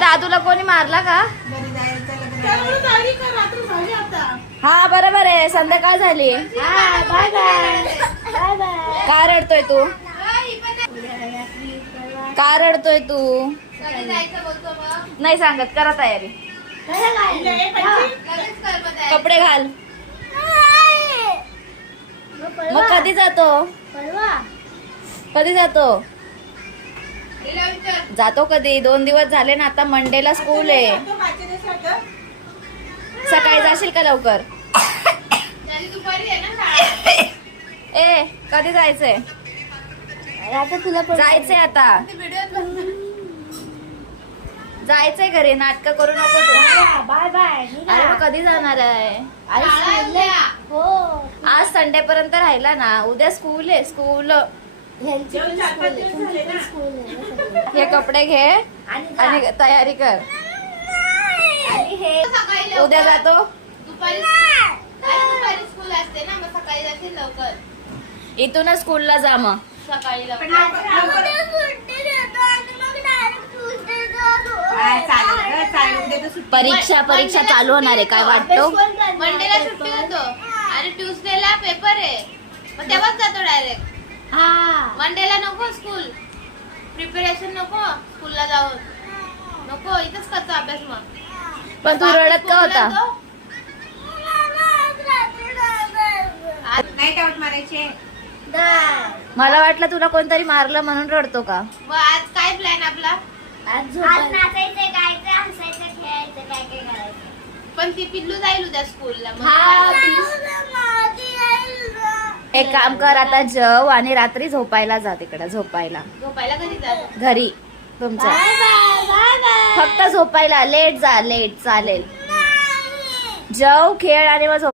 दादूला कोणी मारला का? हा बरोबर आहे, संध्याकाळ झाली. Bye bye. का रडतोय तू? का रडतोय तू? नाही सांगत, करा तयारी. कपडे घाल. मग कधी जातो? कधी जातो? जातो कधी? 2 दिवस झाले ना, आता मंडेला स्कूल आहे. सकाळी जाशील का लवकर? ए कधी जायचंय? आता तुला जायचंय, आता जायचंय घरी. नाटक करू नको तू. Bye bye. अरे मग कधी जाणार आहे? हो, आज संडे पर्यंत राहिला ना, उद्या स्कूल आहे. स्कूल हे कपडे घे आणि तयारी कर. उद्या जातो. दुपारी स्कूल असते ना, मग सकाळी जातील लवकर. इथूनच स्कूलला जा मग. सकाळी लवकर. परीक्षा चालू होणार आहे काय वाटतं? मंडेला सुट्टी होतो आणि ट्यूसडेला पेपर आहे, मग तेव्हाच जातो डायरेक्ट. मंडेला नको स्कूल, प्रिपरेशन नको स्कूलला जाऊन. नको, इथंच करतो अभ्यास. मग पण तू रडत का होता? नाईट आउट मारायचे. मला वाटलं तुला कोणतरी मारलं म्हणून रडतो का? मग आज काय प्लॅन आपला? आज नाचायचं, गायचं, हसायचं, खेळायचं, काय काय करायचं. पण ती पिल्लू जाईल उद्या स्कूलला. एक काम कर, आता जेव आणि रात्री झोपायला जा. तिकडे झोपायला. झोपायला कधी जातो? घरी तुमच्या. फक्त झोपायला लेट जा. लेट चालेल. जेव, खेळ आणि मग झोप.